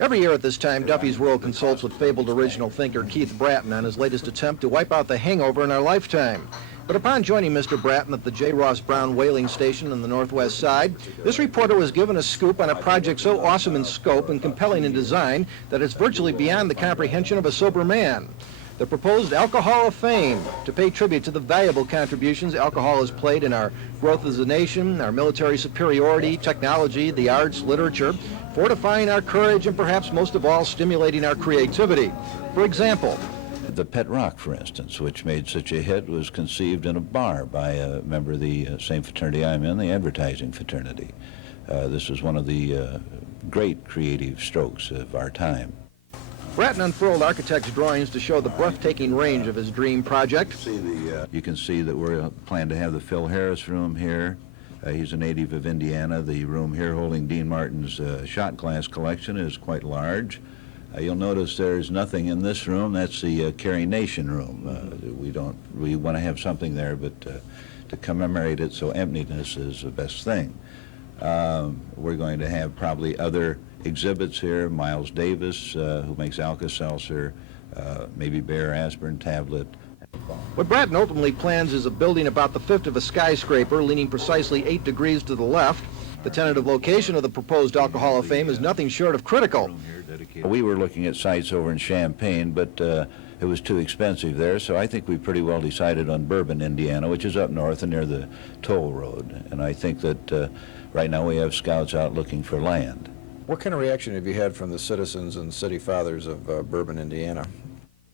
Every year at this time, Duffy's World consults with fabled original thinker Keith Bratton on his latest attempt to wipe out the hangover in our lifetime. But upon joining Mr. Bratton at the J. Ross Brown whaling station on the northwest side, this reporter was given a scoop on a project so awesome in scope and compelling in design that it's virtually beyond the comprehension of a sober man. The proposed Alcohol of Fame, to pay tribute to the valuable contributions alcohol has played in our growth as a nation, our military superiority, technology, the arts, literature, fortifying our courage, and perhaps most of all, stimulating our creativity. For example, the Pet Rock, for instance, which made such a hit, was conceived in a bar by a member of the same fraternity I'm in, the advertising fraternity. This was one of the great creative strokes of our time. Bratton unfurled architect's drawings to show the breathtaking range of his dream project. You can see that we're planning to have the Phil Harris room here. He's a native of Indiana. The room here holding Dean Martin's shot glass collection is quite large. You'll notice there's nothing in this room. That's the Carrie Nation room. We want to have something there, but to commemorate it, so emptiness is the best thing. We're going to have probably other exhibits here. Miles Davis, who makes Alka-Seltzer, maybe Bayer Aspirin tablet. What Bratton ultimately plans is a building about the fifth of a skyscraper, leaning precisely 8 degrees to the left. The tentative location of the proposed Alcohol of Fame is nothing short of critical. We were looking at sites over in Champaign, but it was too expensive there, so I think we pretty well decided on Bourbon, Indiana, which is up north and near the toll road. And I think that right now we have scouts out looking for land. What kind of reaction have you had from the citizens and city fathers of Bourbon, Indiana?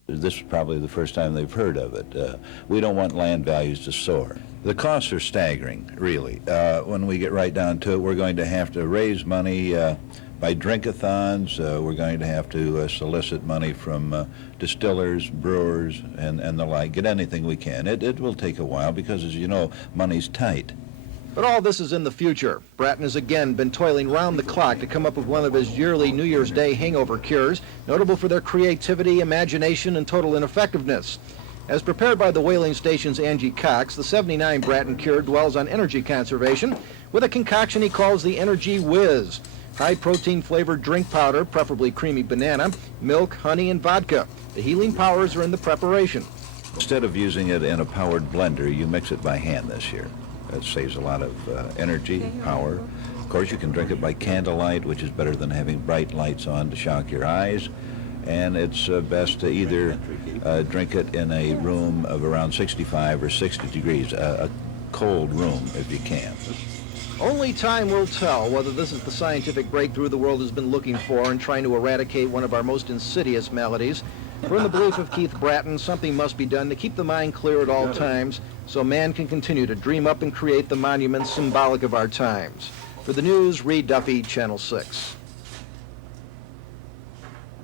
This is probably the first time they've heard of it. We don't want land values to soar. The costs are staggering, really. When we get right down to it, we're going to have to raise money by drink-a-thons. We're going to have to solicit money from distillers, brewers, and the like. Get anything we can. It will take a while because, as you know, money's tight. But all this is in the future. Bratton has again been toiling round the clock to come up with one of his yearly New Year's Day hangover cures, notable for their creativity, imagination, and total ineffectiveness. As prepared by the whaling station's Angie Cox, the 79 Bratton cure dwells on energy conservation with a concoction he calls the Energy Whiz. High-protein flavored drink powder, preferably creamy banana, milk, honey, and vodka. The healing powers are in the preparation. Instead of using it in a powered blender, you mix it by hand this year. That saves a lot of energy, power. Of course, you can drink it by candlelight, which is better than having bright lights on to shock your eyes. And it's best to either drink it in a room of around 65 or 60 degrees, a cold room if you can. Only time will tell whether this is the scientific breakthrough the world has been looking for in trying to eradicate one of our most insidious maladies. For in the belief of Keith Bratton, something must be done to keep the mind clear at all times so man can continue to dream up and create the monuments symbolic of our times. For the news, Reed Duffy, Channel 6.